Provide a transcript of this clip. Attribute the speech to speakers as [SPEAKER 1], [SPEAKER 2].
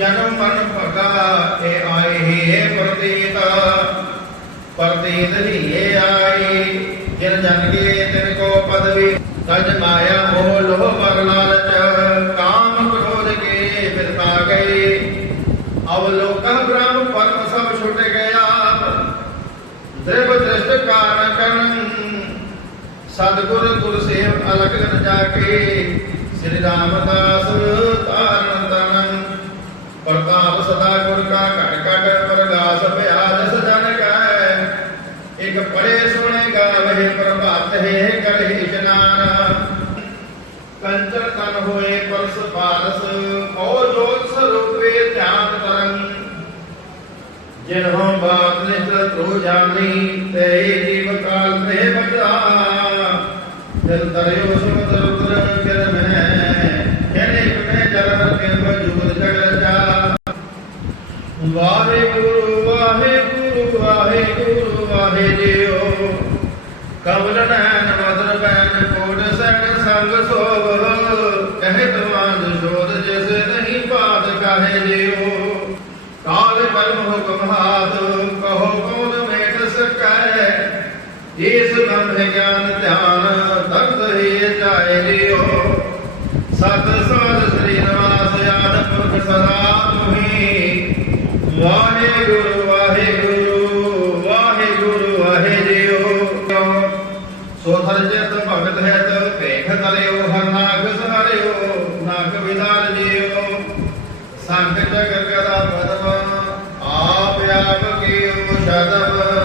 [SPEAKER 1] ਜਨਮ ਮਨ ਭਗਾ ਤੇ ਆਏ, ਹੈ ਪਰਤੇਤ ਪਰਤੇਤ ਲੀਏ ਆਏ। ਜਿਨ ਜਨ ਕੇ ਤਿਨ ਕੋ ਪਦਵੀ ਸਜ ਮਾਇਆ ਮੋਹ ਲੋਭ ਪਰ ਲਾਲਚ। ਕਾਮ ਕ੍ਰੋਧ ਕੇ ਬਿਰਤਾ ਗਏ ਅਵਲੋਕਨ ਬ੍ਰਹਮ ਪਰਮ ਸਭ ਛੁੱਟ ਗਿਆ। ਦ੍ਰਿਵ ਦ੍ਰਿਸ਼ਟ ਕਾਰਨ ਕਰਨ ਸਤਗੁਰ ਗੁਰ ਸੇਵ ਅਲਗ ਨ ਜਾ ਕੇ ਸ੍ਰੀ ਰਾਮਦਾਸ ਇਕ ਪੜੇ ਸੁਣੇ ਗਾਵੇ ਪ੍ਰਭਾਤ ਹੈ ਕਰਹਿ ਇਸ਼ਨਾਨ। ਕੰਚਨ ਤਨ ਹੋਏ ਪਰਸ ਪਾਰਸ ਕੋ ਜੋਤ ਸਰੂਪੇ ਧਿਆਨ ਤਰੰ ਜਿਨਹੁ ਬਾਤ ਨਿਸ਼ਚਲ ਤ੍ਰੋ ਜਾਣੀ, ਤੇ ਜੀਵ ਕਾਲ ਤੇ ਬਚਾ ਦਿਲ ਤਰਿਓ ਸੁਮਤ ਰੁਦਰ ਕਿਰ ਮੈਂ ਕਹਿੰਦੇ ਮੈਂ ਜਲ ਕੇ ਮਜੂਦ ਜਗਤ ਜਾ ਵਾਹਿਗੁਰੂ ਵਾਹਿਗੁਰੂ। ਵਾਹਿਗੁਰੂ ਵਾਹਿ ਜਿਉ। ਕਮਲ ਨੈਣ ਮਦਰ ਬੈਨ ਕੋਟ ਸੈਣ ਸੰਗ ਸੋਭ ਕਹੇ ਦਵਾਨ ਜੋਦ ਜਿਸ ਨਹੀਂ ਬਾਤ ਕਾਹੇ ਜਿਉ। ਕਾਲ ਬਲਮ ਹੁਕਮ ਹਾਥ, ਕਹੋ ਕੌਣ ਮੇਟ ਸਕੈ। ਇਸ ਬ੍ਰਹਮ ਗਿਆਨ ਧਿਆਨ ਤਖਤ ਹੀ ਜਾਏ ਜਿਉ ਸਤ ਸਾਧ ਸ੍ਰੀ ਨਿਵਾਸ, ਆਦ ਪੁਰਖ ਸਦਾ ਤੁਹੀ। ਵਾਹਿਗੁਰੂ ਵਾਹਿਗੁਰੂ ਸੋ ਧਰਜਤ ਭਗਤ ਹੈ ਤ ਭੇਖ ਤਲਿਓ ਹਰ ਨਾਗ ਸਹਾਰਿਓ ਨਾਗ ਵਿਦਾਨ ਜਿਉ ਸੰਗ ਜਗ ਗਦਾ ਪਦਮ ਆਪ ਆਪ ਕੀਓ ਸ਼ਦਮ